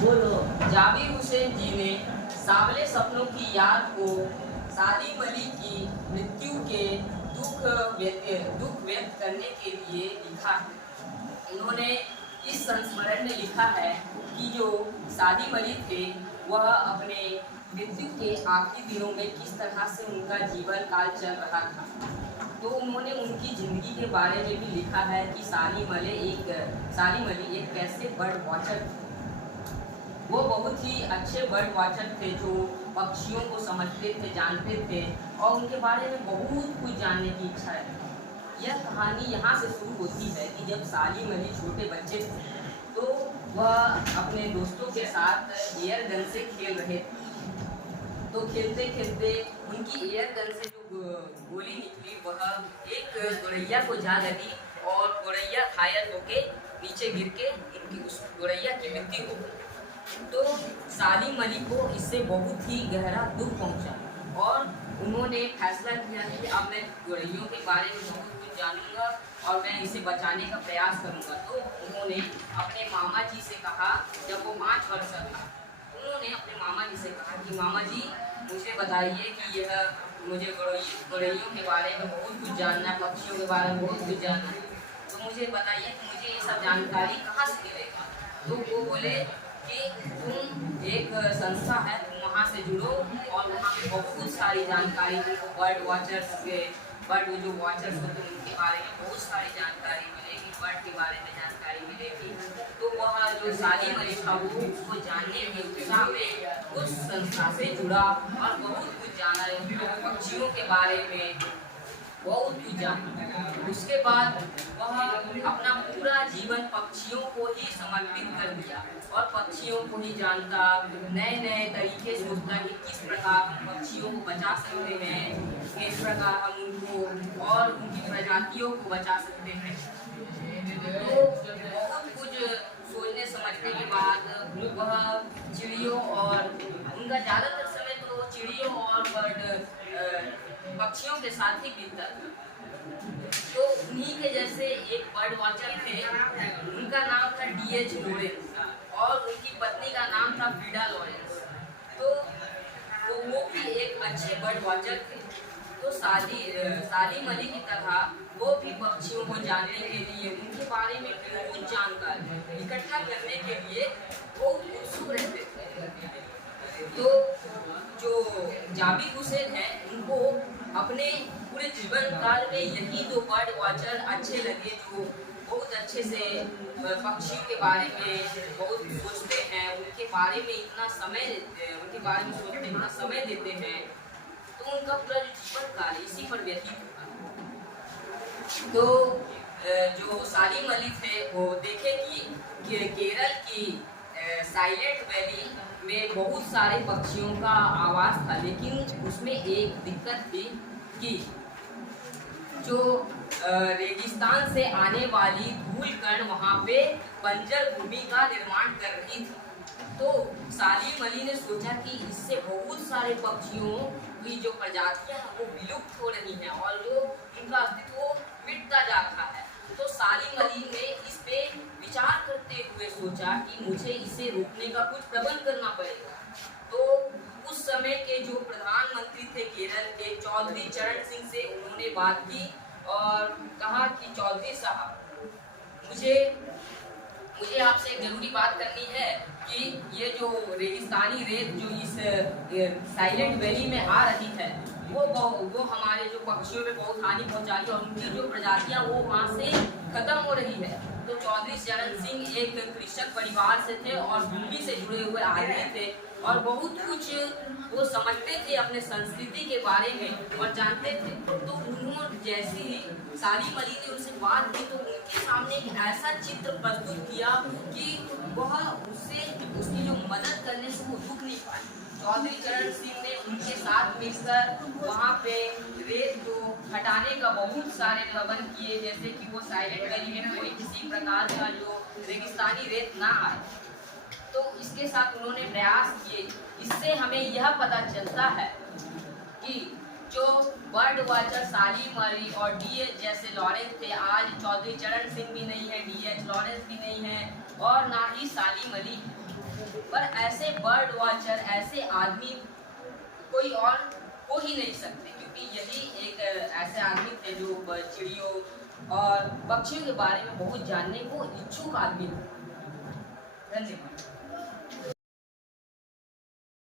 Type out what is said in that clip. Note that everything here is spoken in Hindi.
बोलो। जाबिर हुसैन जी ने सावले सपनों की याद को सादी मली की मृत्यु के दुख व्यक्त करने के लिए लिखा है। उन्होंने इस संस्मरण में लिखा है कि जो सादी मली थे वह अपने मृत्यु के आखिरी दिनों में किस तरह से उनका जीवन काल चल रहा था। तो उन्होंने उनकी ज़िंदगी के बारे में भी लिखा है कि साली मली एक कैसे बर्ड वॉचर थे। वो बहुत ही अच्छे बर्ड वॉचर थे जो पक्षियों को समझते थे, जानते थे और उनके बारे में बहुत कुछ जानने की इच्छा है। यह कहानी यहाँ से शुरू होती है कि जब सालिम अली छोटे बच्चे थे तो वह अपने दोस्तों के साथ एयर गन से खेल रहे थे। तो खेलते खेलते उनकी एयर गन से जो गोली निकली वह एक गोरैया को जा लगी और गोरैया घायल होके नीचे गिर के इनकी उस गोरैया की मृत्यु हो गई। तो सालिम अली को इससे बहुत ही गहरा दुख पहुंचा और उन्होंने फैसला किया कि अब मैं गोरैयों के बारे में बहुत कुछ जानूंगा और मैं इसे बचाने का प्रयास करूंगा। तो उन्होंने अपने मामा जी से कहा, जब वो 5 वर्ष का था, उन्होंने अपने मामा जी से कहा कि मामा जी मुझे बताइए कि मुझे गोरैयों के बारे में बहुत कुछ जानना है, पक्षियों के बारे में बहुत कुछ जानना है, तो मुझे बताइए कि मुझे ये सब जानकारी कहाँ से मिलेगा। तो वो बोले कि तुम एक संस्था है, तुम वहाँ से जुड़ो और वहाँ पे बहुत सारी जानकारी तुमको बर्ड जो वॉचर्स होते हैं उनके बारे में बहुत सारी जानकारी मिलेगी, बर्ड के बारे में जानकारी मिलेगी। तो वह जो सालिम अली था वो उसको जानने के उत्साह में उस संस्था से जुड़ा और बहुत कुछ जाना, पक्षियों के बारे में बहुत कुछ जाना। उसके बाद वह अपना पूरा जीवन पक्षियों को ही समर्पित कर दिया और पक्षियों को ही जानता, नए नए तरीके सोचता कि किस प्रकार हम पक्षियों को बचा सकते हैं, किस प्रकार हम उनको और उनकी प्रजातियों को बचा सकते हैं। तो बहुत कुछ सोचने समझने के बाद वह चिड़ियों और उनका ज़्यादातर समय तो चिड़ियों और पक्षियों के साथ ही बीतता था। तो उन्हीं के जैसे एक बर्ड वॉचर थे, उनका नाम था D.H. लॉरेंस और उनकी पत्नी का नाम था फ्रीडा लॉरेंस। तो वो भी एक अच्छे बर्ड वॉचर थे। तो सालिम अली की तरह वो भी पक्षियों को जानने के लिए, उनके बारे में कुछ जानकारी इकट्ठा करने के लिए बहुत उत्सुक रहते थे। तो जो जाबिर हुसैन है उनको अपने पूरे जीवन काल में यही 2 बर्ड वॉचर अच्छे लगे जो बहुत अच्छे से पक्षियों के बारे में बहुत सोचते हैं, उनके बारे में इतना समय देते हैं, उनके बारे में सोचते इतना समय देते हैं। तो उनका पूरा जीवन काल इसी पर व्यतीत हुआ। तो जो सालिम अली थे वो देखे कि केरल की साइलेंट वैली में बहुत सारे पक्षियों का आवास था, लेकिन उसमें एक दिक्कत थी कि जो रेगिस्तान से आने वाली धूल कण वहाँ पे बंजर भूमि का निर्माण कर रही थी। तो सालिम अली ने सोचा कि इससे बहुत सारे पक्षियों की जो प्रजातियां हैं वो विलुप्त हो रही हैं और जो उनका अस्तित्व मिटता जा रहा है। तो सालिम अली ने इस पे विचार करते हुए सोचा कि मुझे इसे रोकने का कुछ प्रबंध करना पड़ेगा। तो उस समय के जो प्रधानमंत्री थे केरल के, चौधरी चरण सिंह से उन्होंने बात की और कहा कि चौधरी साहब मुझे आपसे एक जरूरी बात करनी है कि ये जो रेगिस्तानी रेत जो इस साइलेंट वैली में आ रही है वो हमारे जो पक्षियों पे बहुत हानि पहुंचा रही है और उनकी जो प्रजातियां वो वहाँ से खत्म हो रही है। तो चौधरी चरण सिंह एक कृषक परिवार से थे और भूमि से जुड़े हुए आदमी थे और बहुत कुछ वो समझते थे अपने संस्कृति के बारे में और जानते थे। तो उन्होंने जैसे ही सालिम अली ने उनसे बात की तो उनके सामने एक ऐसा चित्र प्रस्तुत किया कि वह उसकी जो मदद करने से वो रुक नहीं पाए। चौधरी चरण सिंह ने उनके साथ मिलकर वहाँ पे रेत को हटाने का बहुत सारे प्रबंध किए, जैसे कि वो साइलेंट वैली में कोई किसी प्रकार का जो रेगिस्तानी रेत ना आए। तो इसके साथ उन्होंने प्रयास किए। इससे हमें यह पता चलता है कि जो बर्ड वाचर सालीम अली और डीएच जैसे लॉरेंस थे, आज चौधरी चरण सिंह भी नहीं है, डीएच लॉरेंस भी नहीं है और ना ही सालीम अली। पर ऐसे बर्ड वाचर, ऐसे आदमी कोई और हो ही नहीं सकते, क्योंकि यही एक ऐसे आदमी थे जो चिड़ियों और पक्षियों के बारे में बहुत जानने को इच्छुक आदमी थे। धन्यवाद।